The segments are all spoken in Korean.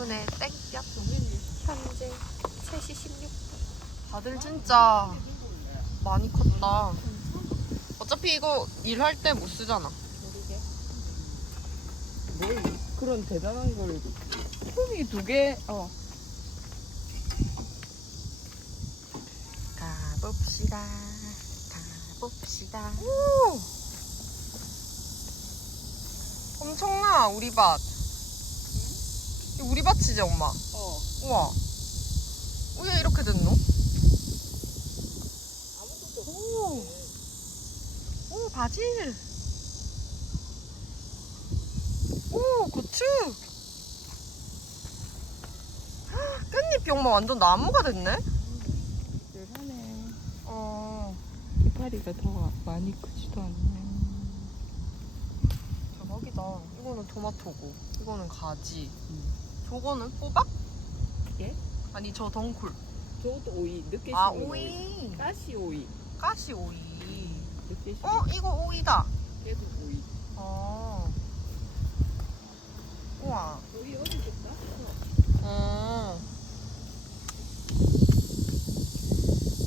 8월 8월 중순에 땡볕. 현재 3시 16분. 다들 진짜 많이 컸다. 어차피 이거 일할 때 못 쓰잖아. 뭘 그런 대단한 걸 폼이 두 개, 어. 가봅시다. 가봅시다. 오 엄청나 우리 밭 이거 우리 밭이지 엄마 어. 우와 왜 이렇게 됐노? 아무것도 오, 오 바질. 오 고추. 헉, 깻잎이 엄마 완전 나무가 됐네. 대단해. 어 이파리가 더 많이 크지도 않네. 대박이다. 이거는 토마토고, 이거는 가지. 음. 저거는 호박? 예? 아니 저 덩굴. 저것도 오이, 늦게 아 심은 오이. 가시 오이. 가시 오이. 늦게 심은 어 이거 오이다. 얘도 오이. 어. 우와. 오이 어디 줄까? 어.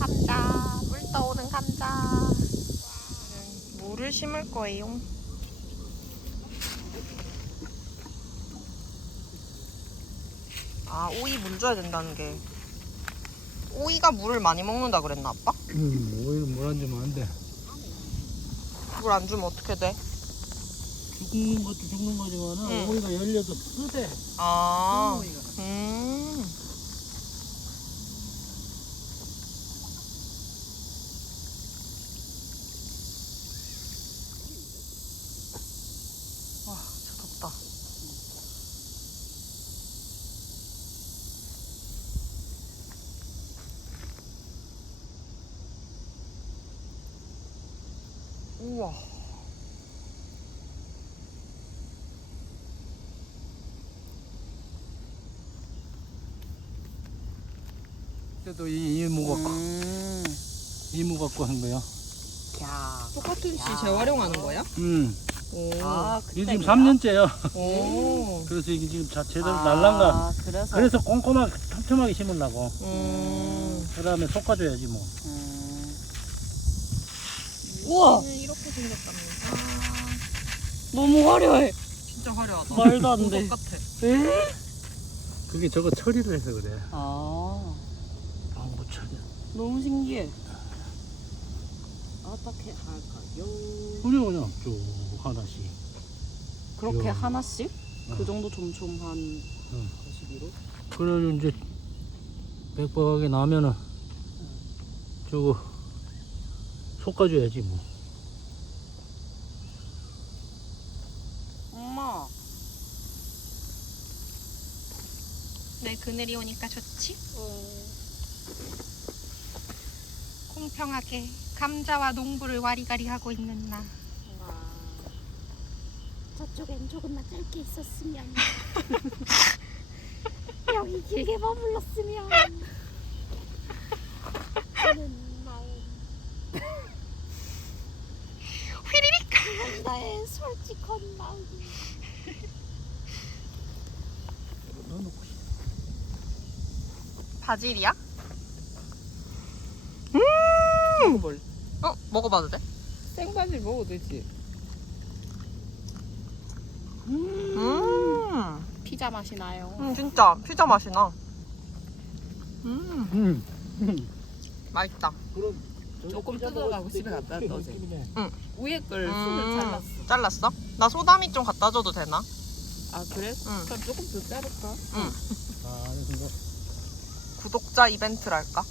감자, 물 떠오는 감자. 물을 심을 거예요. 아, 오이 물 줘야 된다는 게. 오이가 물을 많이 먹는다 그랬나, 아빠? 음, 오이는 물 안 주면 안 돼. 물 안 주면 어떻게 돼? 죽는 것도 죽는 거지만은 응. 오이가 열려도 쓰대. 아, 오이가. 음. 우와. 그래도 이 이무 갖고 음. 이무 갖고 한 거야. 야. 똑같은 씨 재활용하는 거야? 음, 오. 아, 이게 지금 3년째야. 오. 그래서 이게 지금 자, 제대로 날란가. 아, 그래서. 그래서 꼼꼼하게 촘촘하게 심으려고. 음. 그다음에 솎아줘야지 뭐. 우와! 이렇게 생겼답니다. 너무 화려해. 진짜 화려하다. 말도 안 돼. 같아. 에? 그게 저거 처리를 해서 그래. 아, 방부 처리. 너무 신기해. 어떻게 할까요? 그냥 그냥 쭉 하나씩. 그렇게 야. 하나씩? 어. 그 정도 촘촘한 응. 거시기로? 그래 이제 백박하게 나면은 저거 솎아줘야지 뭐. 네, 그늘이 오니까 좋지? 어. 공평하게 감자와 농부를 와리가리 하고 있는 나. 저쪽엔 조금만 짧게 있었으면 여기 길게 머물렀으면 하는 마음 휘리릭 나의 솔직한 마음 넣어놓고 싶어. 바질이야? 먹어볼. 어? 먹어봐도 돼? 생바질 먹어도 되지. 음. 피자 맛이 나요. 음, 진짜 피자 맛이 나. 음. 음. 음. 맛있다. 그럼 조금 뜯어가고 집에 갖다 놔도 돼. 위에 걸 음. 잘랐어. 잘랐어? 나 소다미 좀 갖다 줘도 되나? 아, 그래? 응. 그럼 조금 더 자를까? 아, 그래서 구독자 이벤트랄까?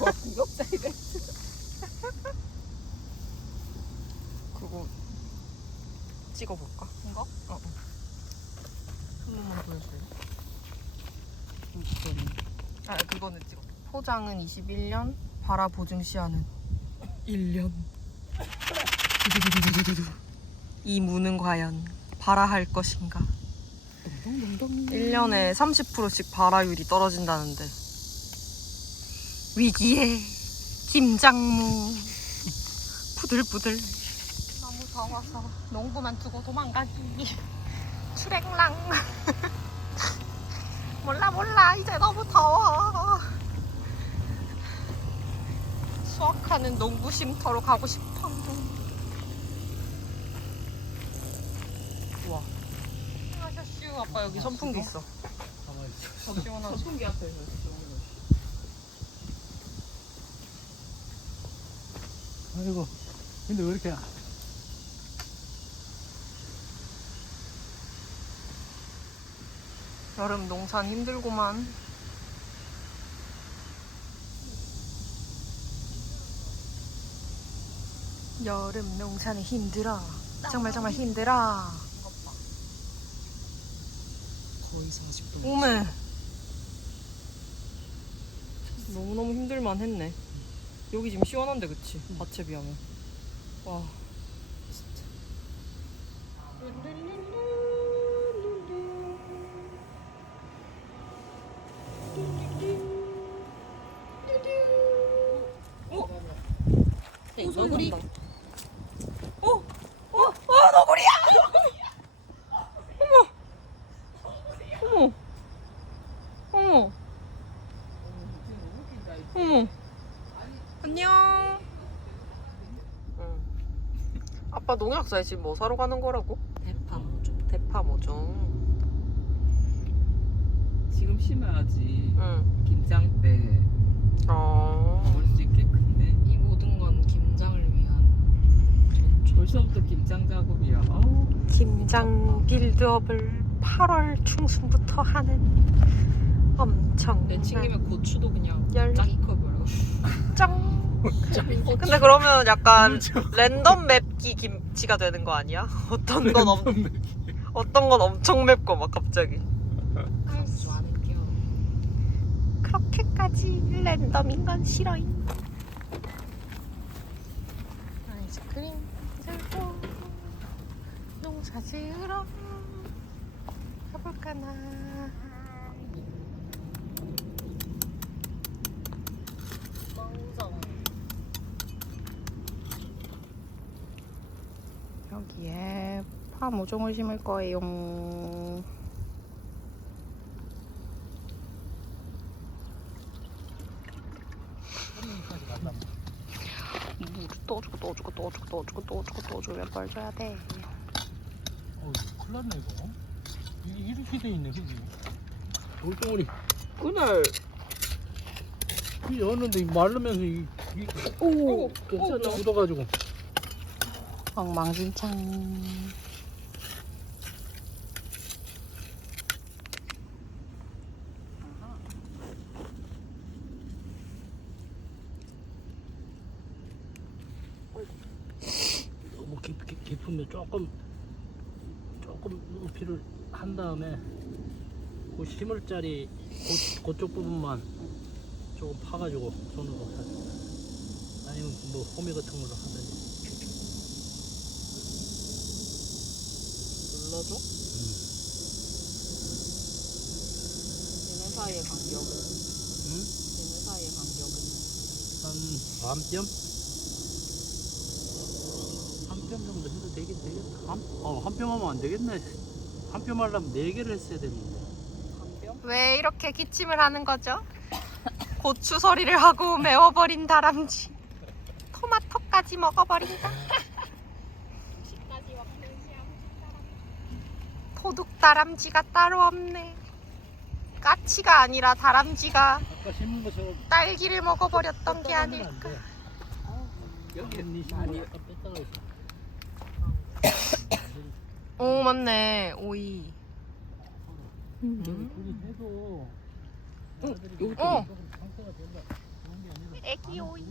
와, 구독자 이래. 그거 찍어볼까? 이거? 어. 어. 한 번만 보여줄래? 아, 그거는 찍어. 포장은 21년, 발화 보증 시한은 1년. 이 무는 과연 발화할 것인가? 1년에 30%씩 발화율이 떨어진다는데. 위기에 김장무. 부들부들. 너무 더워서 농부만 두고 도망가기. 출행랑. 몰라 몰라 이제 너무 더워. 수확하는 농부 쉼터로 가고 싶어. 우와. 하셨슈 아빠 여기 선풍기 있어. 더 시원하지. 선풍기 앞에서 아이고. 근데 왜 이렇게 여름 농산 힘들구만. 여름 농사는 힘들어. 정말 정말 힘들어. 거의 40도. 오메. 너무너무 힘들만 했네. 여기 지금 시원한데 그치? 밭에 비하면. 와. 진짜. 어? 너구리. 어? 어? 어, 너구리야! 어머! 어머! 어머! 어머! 안녕! 농약사에 지금 뭐 사러 가는 거라고? 대파 모종. 대파 모종. 지금 심어야지. 응. 김장 때 어. 먹을 수 있게끔데 이 모든 건 김장을 위한 벌써부터 김장 작업이야. 아우. 김장 빌드업을 8월 중순부터 하는 엄청 내 챙기면 고추도 그냥 열- 짝이 커버려 짱. 근데 그러면 약간 랜덤 맵기 김치가 되는 거 아니야? 어떤 건 엄, 어떤 건 엄청 맵고 막 갑자기. 그렇게까지 랜덤인 건 싫어잉. 아이스크림 들고 농사 지으러 가볼까나. 여기에 파 모종을 심을 거예요. 물을 떠주고 떠주고 떠주고 떠주고 떠주고 떠주고 몇번 줘야 돼. 어, 큰일 났네 이거. 이게 이렇게 돼 있네, 그지? 돌덩어리. 그날 이 여는데 마르면서 이, 이오 괜찮아. 묻어가지고. 엉망진창. 너무 깊, 깊, 깊으면 조금 조금 높이를 한 다음에 그 심을 자리 그, 그쪽 부분만 조금 파가지고 손으로 하- 아니면 뭐 호미 같은 걸로 하든지 눌러줘? 얘네 사이의 간격은? 응? 얘네 사이의 간격은? 한 반 뼘? 한 뼘 정도 해도 되긴 되겠다 한, 어, 한 뼘 하면 안 되겠네 한 뼘 하려면 네 개를 했어야 되는데 왜 이렇게 기침을 하는 거죠? 고추 소리를 하고 매워버린 다람쥐. 토마토까지 먹어버린다. 도둑 다람쥐가 따로 없네. 까치가 아니라 다람쥐가 아까 심은 것처럼 딸기를 먹어버렸던 게 아닐까. 돼. 여기 네 아니 심은 거 아까 뺐다가 있어 오 맞네 오이. 음. 해도 여기 어. 상태가 별로 좋은 게 아니라 애기 오이.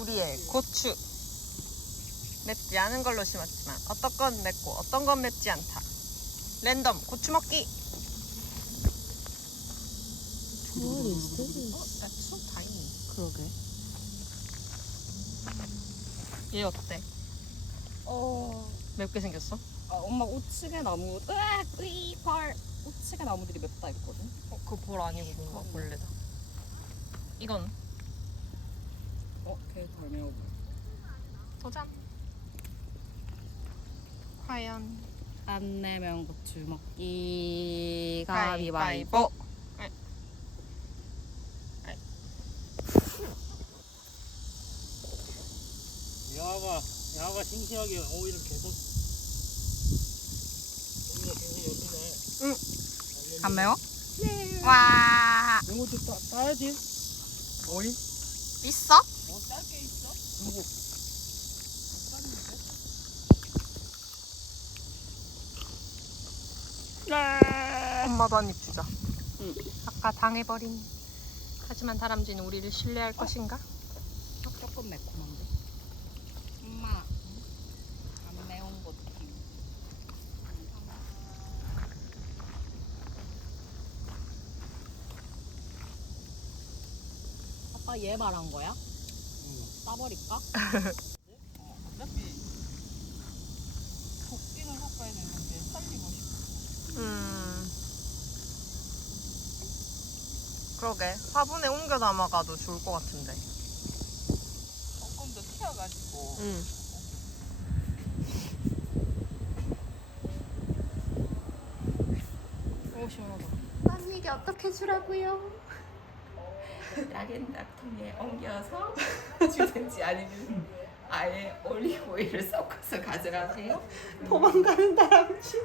우리의 고추 맵지 않은 걸로 심었지만 어떤 건 맵고 어떤 건 맵지 않다 랜덤 고추 먹기 다 있네. 그러게. 얘 어때? 어. 맵게 생겼어? 아, 엄마 우측에 나무, 으악, 으이, 발. 우측에 나무들이 맵다 했거든. 어, 그거 볼 아니고 뭔가 벌레다. 이건 어, 매워 보여. 도전. 과연 안 내면 고추 먹기 가위바위보. 야가 야가 싱싱하게 오이를 계속 오이가 열리네. 안 매워? 와 이것도 따, 따야지. 오이? 있어? 뭐 짧게 있어? 이거 엄마도 한 입 주자. 응. 아까 당해버린. 하지만 다람쥐는 우리를 신뢰할 것인가? 조금 매콤한데. 엄마, 안 매운 것 좀. 아빠 얘 말한 거야? 따버릴까? 어, 어차피 볶기는 볶아야 되는데 살리고 싶어. 음. 그러게. 화분에 옮겨 담아가도 좋을 것 같은데. 조금 더 튀어가지고. 응. 오 시원하다. 아니 이게 어떻게 주라고요? 라겐다통에 옮겨서 주든지 아니면 아예 올리브 오일을 섞어서 가져가세요. 도망가는 다람쥐.